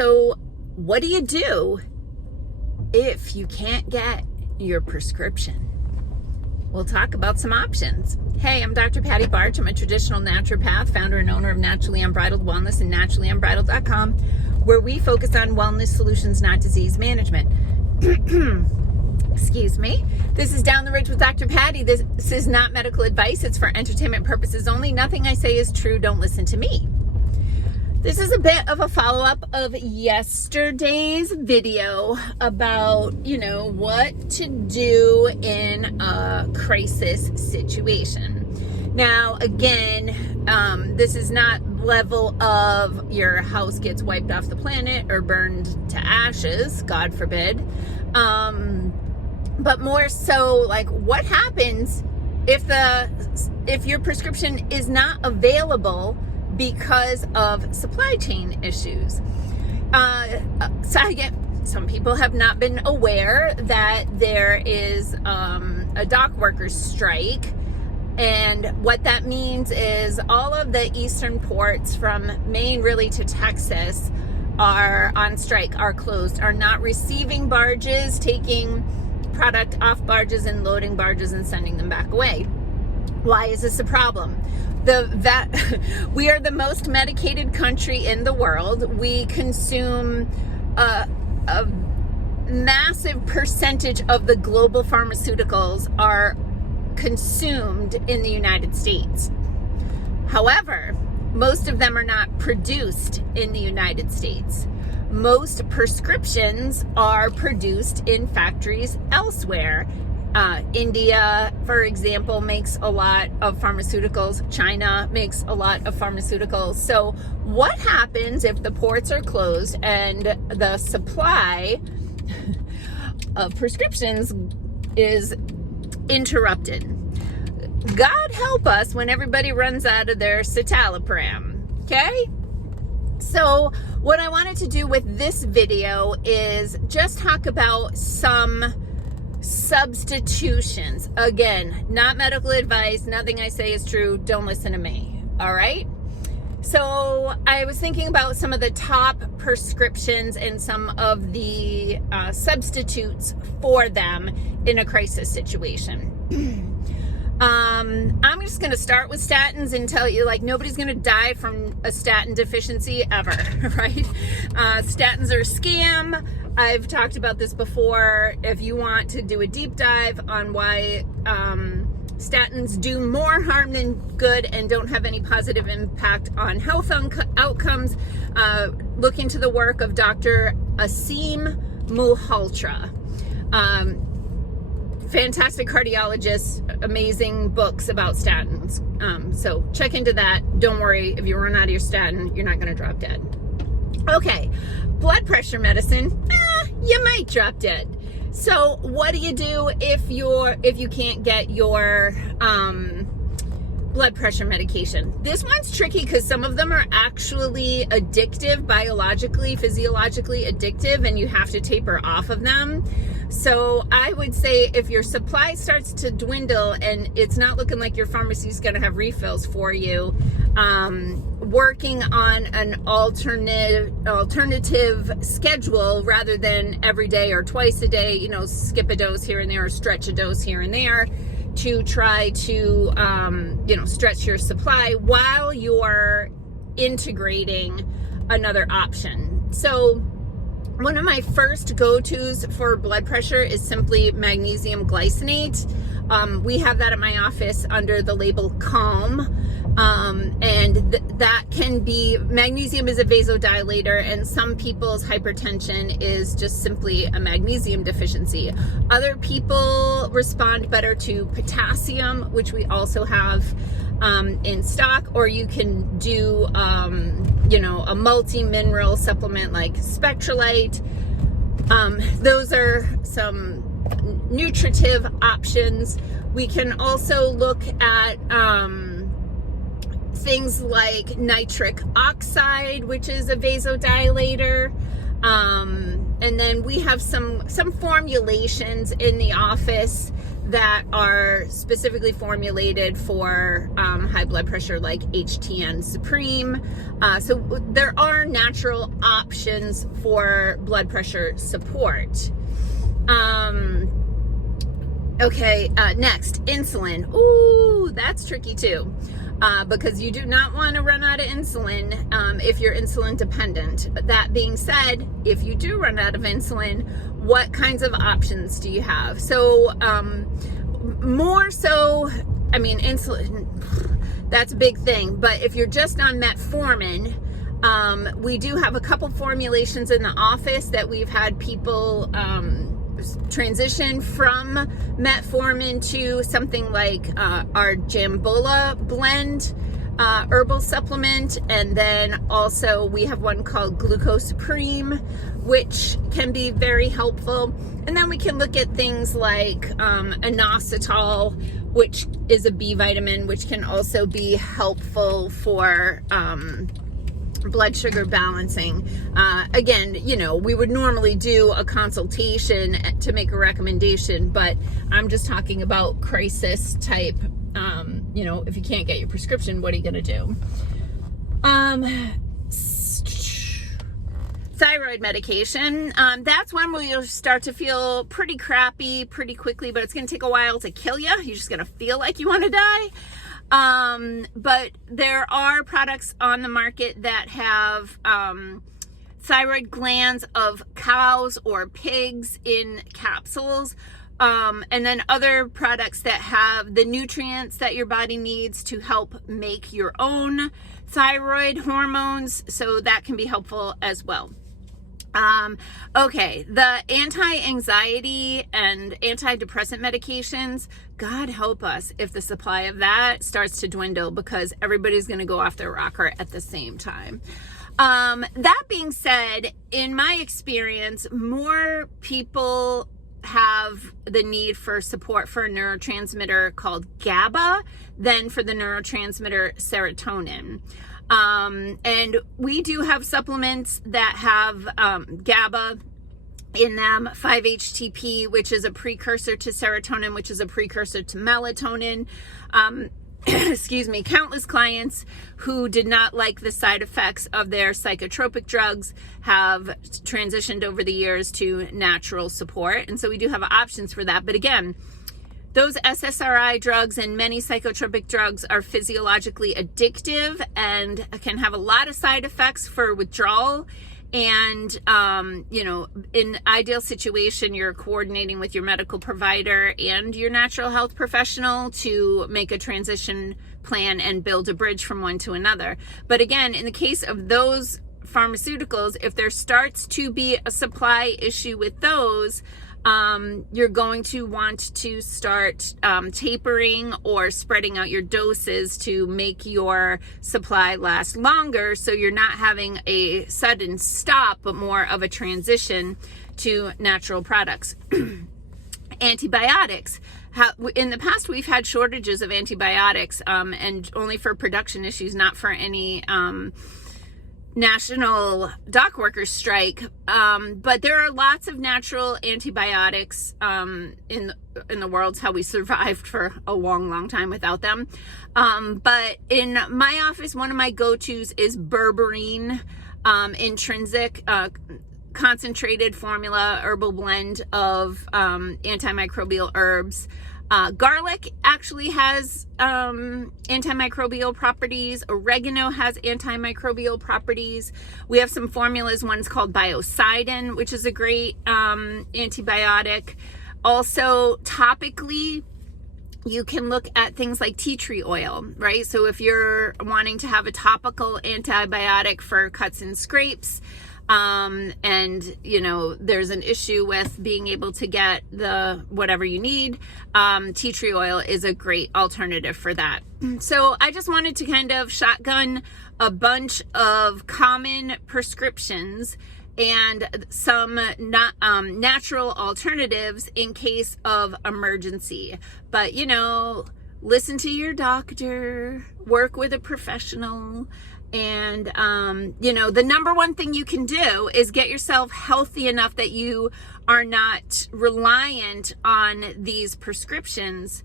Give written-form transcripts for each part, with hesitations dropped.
So what do you do if you can't get your prescription? We'll talk about some options. Hey, I'm Dr. Patty Barch. I'm a traditional naturopath, founder and owner of Naturally Unbridled Wellness and naturallyunbridled.com, where we focus on wellness solutions, not disease management. Excuse me. This is Down the Ridge with Dr. Patty. This is not medical advice. It's for entertainment purposes only. Nothing I say is true. Don't listen to me. This is a bit of a follow-up of yesterday's video about, what to do in a crisis situation. Now, again, this is not level of your house gets wiped off the planet or burned to ashes, God forbid. But more so like what happens if your prescription is not available because of supply chain issues. Some people have not been aware that there is a dock workers strike. And what that means is all of the eastern ports from Maine really to Texas are on strike, are closed, are not receiving barges, taking product off barges and loading barges and sending them back away. Why is this a problem? We are the most medicated country in the world. We consume a massive percentage of the global pharmaceuticals are consumed in the United States. However, most of them are not produced in the United States. Most prescriptions are produced in factories elsewhere. India, for example, makes a lot of pharmaceuticals. China makes a lot of pharmaceuticals. So what happens if the ports are closed and the supply of prescriptions is interrupted? God help us when everybody runs out of their citalopram, okay? So what I wanted to do with this video is just talk about some substitutions. Again, not medical advice. Nothing I say is true. Don't listen to me. All right? So I was thinking about some of the top prescriptions and some of the substitutes for them in a crisis situation. I'm just going to start with statins and tell you, nobody's going to die from a statin deficiency ever, right? Statins are a scam. I've talked about this before. If you want to do a deep dive on why statins do more harm than good and don't have any positive impact on health outcomes, look into the work of Dr. Aseem Malhotra. Fantastic cardiologist, amazing books about statins. So check into that. Don't worry, if you run out of your statin, you're not going to drop dead. Okay, blood pressure medicine, you might drop dead. So what do you do if you can't get your blood pressure medication? This one's tricky because some of them are actually addictive, biologically, physiologically addictive, and you have to taper off of them. So I would say if your supply starts to dwindle and it's not looking like your pharmacy is going to have refills for you, working on an alternative schedule rather than every day or twice a day, skip a dose here and there or stretch a dose here and there to try to, stretch your supply while you're integrating another option. So one of my first go-tos for blood pressure is simply magnesium glycinate. We have that at my office under the label Calm. And that can be, magnesium is a vasodilator, and some people's hypertension is just simply a magnesium deficiency. Other people respond better to potassium, which we also have in stock, or you can do, a multi-mineral supplement like Spectralite. Those are some nutritive options. We can also look at things like nitric oxide, which is a vasodilator. And then we have some formulations in the office that are specifically formulated for high blood pressure, like HTN Supreme. So there are natural natural options for blood pressure support. Okay, next, insulin. Ooh, that's tricky too, because you do not want to run out of insulin if you're insulin dependent. But that being said, if you do run out of insulin, what kinds of options do you have? So, more so, I mean, insulin, that's a big thing. But if you're just on metformin, we do have a couple formulations in the office that we've had people transition from metformin to something like our Jambola blend herbal supplement, and then also we have one called Glucose Supreme, which can be very helpful. And then we can look at things like inositol, which is a B vitamin, which can also be helpful for blood sugar balancing. Again, you know, we would normally do a consultation to make a recommendation, but I'm just talking about crisis type, you know, if you can't get your prescription, what are you going to do? Thyroid medication. That's one where you'll start to feel pretty crappy pretty quickly, but it's going to take a while to kill you. You're just going to feel like you want to die. But there are products on the market that have thyroid glands of cows or pigs in capsules, and then other products that have the nutrients that your body needs to help make your own thyroid hormones, so that can be helpful as well. Okay, the anti-anxiety and antidepressant medications, God help us if the supply of that starts to dwindle, because everybody's going to go off their rocker at the same time. That being said, in my experience, more people have the need for support for a neurotransmitter called GABA than for the neurotransmitter serotonin. And we do have supplements that have GABA in them, 5-HTP, which is a precursor to serotonin, which is a precursor to melatonin. Excuse me, countless clients who did not like the side effects of their psychotropic drugs have transitioned over the years to natural support. And so we do have options for that. But again, those SSRI drugs and many psychotropic drugs are physiologically addictive and can have a lot of side effects for withdrawal. And, you know, in ideal situation, you're coordinating with your medical provider and your natural health professional to make a transition plan and build a bridge from one to another. But again, in the case of those pharmaceuticals, if there starts to be a supply issue with those, you're going to want to start tapering or spreading out your doses to make your supply last longer, so you're not having a sudden stop, but more of a transition to natural products. Antibiotics. In the past, we've had shortages of antibiotics, and only for production issues, not for any national dock workers strike, but there are lots of natural antibiotics in the world. It's how we survived for a long time without them. But in my office, one of my go-tos is berberine, intrinsic concentrated formula herbal blend of antimicrobial herbs. Garlic actually has antimicrobial properties. Oregano has antimicrobial properties. We have some formulas. One's called biocidin, which is a great antibiotic. Also, topically, you can look at things like tea tree oil, right? So if you're wanting to have a topical antibiotic for cuts and scrapes, and you know, there's an issue with being able to get the whatever you need, tea tree oil is a great alternative for that. So I just wanted to kind of shotgun a bunch of common prescriptions and some natural alternatives in case of emergency. But you know, listen to your doctor, work with a professional. And, you know, the number one thing you can do is get yourself healthy enough that you are not reliant on these prescriptions,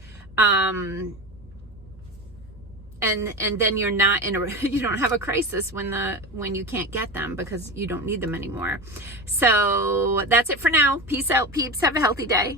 and then you're not in a you don't have a crisis when you can't get them because you don't need them anymore. So that's it for now. Peace out, peeps. Have a healthy day.